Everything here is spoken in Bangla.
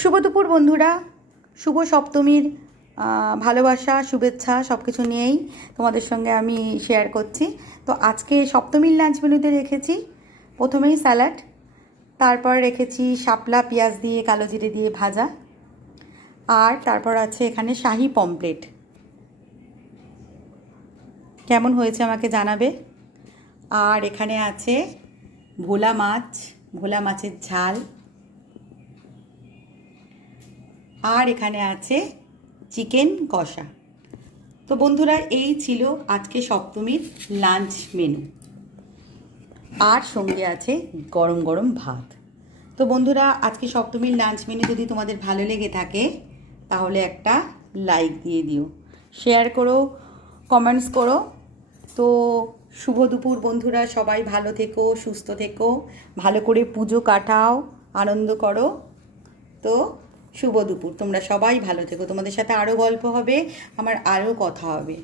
শুভ দুপুর বন্ধুরা। শুভ সপ্তমীর ভালোবাসা শুভেচ্ছা সব কিছু নিয়েই তোমাদের সঙ্গে আমি শেয়ার করছি। তো আজকে সপ্তমীর লাঞ্চ মেনুতে রেখেছি প্রথমেই স্যালাড, তারপর রেখেছি শাপলা পেঁয়াজ দিয়ে কালো জিরে দিয়ে ভাজা, আর তারপর আছে এখানে শাহি পমপ্লেট। কেমন হয়েছে আমাকে জানাবে। আর এখানে আছে ভোলা মাছ, ভোলা মাছের ঝাল, আর এখানে আছে চিকেন কষা। তো বন্ধুরা, এই ছিল আজকে সপ্তমীর লাঞ্চ মেনু, আর সঙ্গে আছে গরম গরম ভাত। তো বন্ধুরা, আজকে সপ্তমীর লাঞ্চ মেনু যদি তোমাদের ভালো লেগে থাকে তাহলে একটা লাইক দিয়ে দিও, শেয়ার করো, কমেন্টস করো। তো শুভ দুপুর বন্ধুরা, সবাই ভালো থেকো, সুস্থ থেকো, ভালো করে পুজো কাটাও, আনন্দ করো। তো শুভ দুপুর, তোমরা সবাই ভালো থেকো। তোমাদের সাথে আরও গল্প হবে, আমার আরও কথা হবে।